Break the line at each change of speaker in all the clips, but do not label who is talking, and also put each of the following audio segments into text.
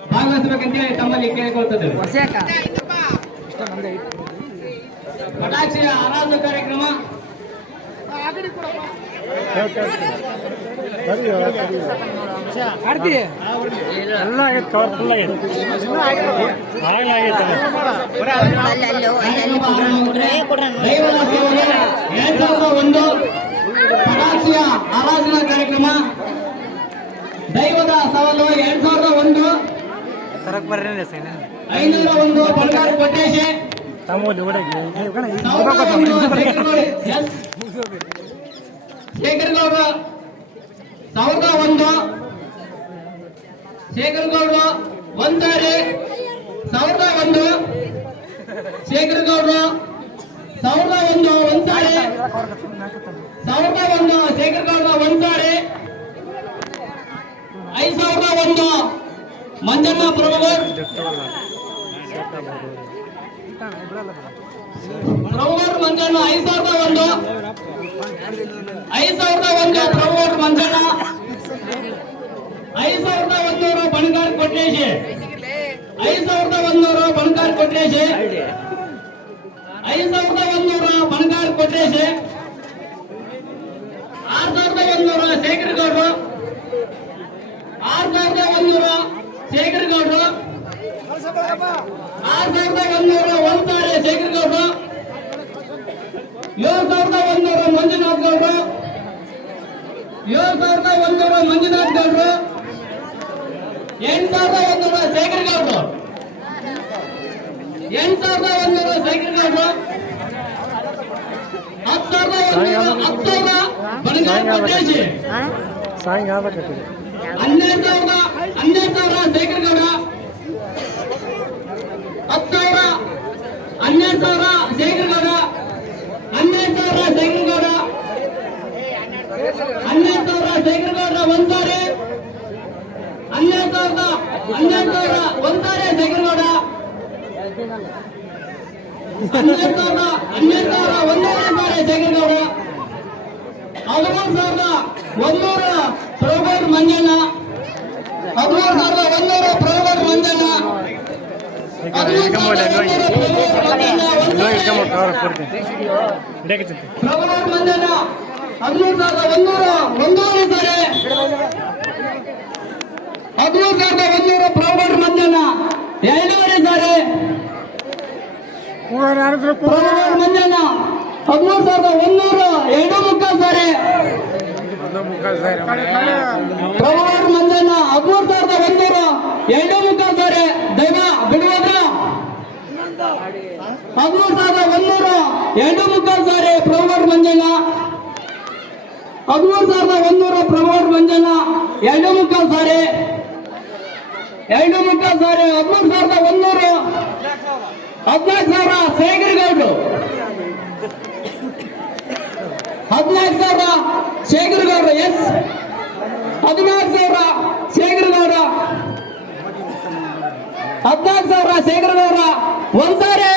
ಭಾಗವಹಿಸಬೇಕಂತೇಳಿ ತಮ್ಮಲ್ಲಿ ಕೇಳಿಕೊಳ್ತದೆ. ಪಟಾಕ್ಷಿಯ ಆರಾಧನಾ ಕಾರ್ಯಕ್ರಮ.
ಎಲ್ಲ
ಒಂದು ಪಟಾಕ್ಷಿಯ ಆರಾಧನಾ ಕಾರ್ಯಕ್ರಮ. ದೈವದ ಸವಾಲು ಎರಡ್ ಸಾವಿರದ
ತರಕ್ ಬರ್ರಿ ಸೈನ್?
ಐನೂರ ಒಂದು ಬಂಗಾರ ಕೊಟ್ಟೇಶೆ
ತಮ್ಮಲ್ಲಿ ಓಡಾಗಿ
ಸಾವಿರದ ಒಂದು ಸಾವಿರದ ಶೇಖರಗೌಡ ಒಂದಾರೆ. ಸಾವಿರದ ಒಂದು. ಸಾವಿರದ ಒಂದು ಒಂದಾರೆ. ಸಾವಿರದ ಒಂದು ಒಂದಾರೆ. ಐದು ಸಾವಿರದ ಒಂದು. ಮಂಜಣ್ಣ ಪ್ರಭುಗೌರ್ ಪ್ರಭುಗೌರ್ ಮಂಜಣ್ಣ, ಐದು ಸಾವಿರದ ಒಂದು. ಐದು ಸಾವಿರದ ಒಂದು ಪ್ರಭುಗರ್ ಮಂಜಣ್ಣ. ಐದು ಸಾವಿರದ ಒಂದೂರು, ಬಣಗಾರ್ ಕೊಟ್ಟೇಶಿ ಐದು ಸಾವಿರದ ಒಂದೂರು, ಬಣಗಾರ್ ಕೊಟ್ಟೇಶಿ ಐದು ಸಾವಿರದ ಒಂದೂರು, ಬಣಗಾರ್ ಕೊಟ್ಟೇಶಿ ಆರು ಸಾವಿರದ ಒಂದೂರು, ಶೇಖರ್ ಗೌಡ್ರು. ಆರು ಸಾವಿರದ ಒಂದೂರು ಶೇಖರ್ ಗೌಡ್ರು ಆರು ಸಾವಿರದ ಒಂದೂರು ಒಂದ್ಸಾರಿ ಶೇಖರ್ ಗೌಡ್ರು ಏಳು ಸಾವಿರದ ಒಂದೂರು ಮಂಜುನಾಥ್ ಗೌಡ್ರು ಏಳು ಸಾವಿರದ ಒಂದೂರು ಮಂಜುನಾಥ್ ಗೌಡ್ರು ಎಂಟು ಸಾವಿರದ ಒಂದೂರು ಶೇಖರ್ ಗೌಡ್ರು ಎಂಟು ಸಾವಿರದ ಒಂದೂರು ಶೇಖರ್ ಗೌಡ್ರು ಹತ್ತು ಸಾವಿರದ ಒಂದೂರು ಹತ್ತು ಸಾವಿರ ಬಣಗಾರ್ ಕೊಟ್ಟೇಶಿ
ಸಾಯಂಗ್ ಆಗ್ಬೇಕೈತಿ
ಹನ್ನೆರಡು ಸಾವಿರದ ಹನ್ನೆರಡು ಸಾವಿರ ಶೇಖರಗೌಡ ಹತ್ತು ಸಾವಿರ, ಹನ್ನೆರಡು ಸಾವಿರ ಶೇಖರಗೌಡ ಹನ್ನೆರಡು ಸಾವಿರ ಶೇಖರಗೌಡ ಹನ್ನೆರಡು ಸಾವಿರ ಶೇಖರಗೌಡ ಒಂದಾರೆ ಒಂದ್ ಹನ್ನೆರಡು ಸಾವಿರದ, ಹನ್ನೆರಡು ಸಾವಿರ ಒಂದಾರೆ ಶೇಖರಗೌಡ ಶೇಖರ್ ಗೌಡ ಹನ್ನೆರಡು ಸಾವಿರ ಹನ್ನೆರಡು ಸಾವಿರ ಒಂದೂರ ಸಾರಿ ಶೇಖರಗೌಡ ಹದಿಮೂರು ಸಾವಿರದ ಒಂದೂರು ಹದಿಮೂರು ಸಾವಿರದ ಒಂದೂರು ಪ್ರಭುಗೌಡ ಮಂಜಣ್ಣ ಮಂಜಣ್ಣ ಹದಿಮೂರು ಸಾವಿರದ ಒಂದೂರು ಒಂದೂವರೆ ಸಾರಿ ಹದಿಮೂರು ಸಾವಿರದ ಒಂದೂರು ಮಂಜಣ್ಣ ಎರಡೂವರೆ ಸಾರಿ
ಯಾರಿದ್ರು
ಪ್ರಭುಗೌಡ ಮಂಜಣ್ಣ ಹದಿಮೂರು ಸಾವಿರದ ಒಂದೂರು ಎರಡು ಮುಕ್ಕಾಲು ಸಾರಿ ಮಂಜಣ್ಣ ಹದಿಮೂರು ಒಂದೂರು ಎರಡು ಮುಖಾಂತರ ದೈವ ಬಿಡುವುದ್ರ? ಹದಿಮೂರು ಸಾವಿರದ ಒಂದೂರು. ಎರಡು ಮುಖಾಂತರ ಸಾರಿ ಮಂಜನ ಹದಿಮೂರು ಸಾವಿರದ ಒಂದೂರು ಪ್ರಮೋಟ್ ಮಂಜಣ್ಣ. ಎರಡು ಮುಖಾಂತರ ಎರಡು ಮುಖಾಂತರ ಹದಿಮೂರು ಸಾವಿರದ ಒಂದೂರು. ಹದಿನಾಲ್ಕು ಸಾವಿರ ಶೇಖರಗೌಡ್ರು. ಹದಿನಾಲ್ಕು ಸಾವಿರ ಶೇಖರಗೌಡ್ರು, ಎಸ್. ಹದಿನಾಲ್ಕು ಸಾವಿರ ಶೇಖರಗೌಡ ಹದಿನಾಲ್ಕು ಸಾವಿರ ಶೇಖರಗೌಡ ಒಂದ್ಸಾರಿ.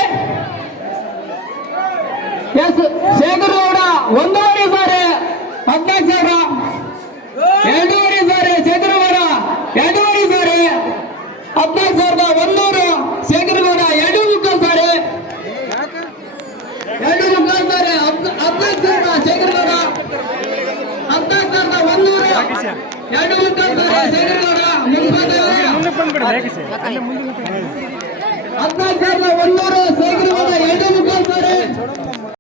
ಎಸ್ ಶೇಖರಗೌಡ ಒಂದೂವರೆ ಸಾರಿ. ಹದಿನಾಲ್ಕು ಸಾವಿರ. ಎರಡೂವರೆ ಸಾರಿ ಶೇಖರಗೌಡ ಎರಡೂವರೆ ಸಾರಿ. ಹದಿನಾಲ್ಕು ಸಾವಿರದ ಒಂದೂರು ಶೇಖರಗೌಡ ಎರಡು ಮುಕ್ಕಾಲು ಸಾರಿ. ಎರಡು ಮುಕ್ಕಾಲು ಸಾರಿ. ಹದ್- ಹದಿನಾಲ್ಕು ಸಾವಿರ ಶೇಖರಗೌಡ ಹದಿನಾಲ್ಕು ಸಾವಿರದ ಒಂದೂರು. ಎರಡು ಮುಕ್ಕಾಲು ಸಾರಿ ಹದಿನಾಲ್ಕು ಸಾವಿರದ ಒಂದೂರ ಸೇಕಡವಾದ ಎರಡನೇ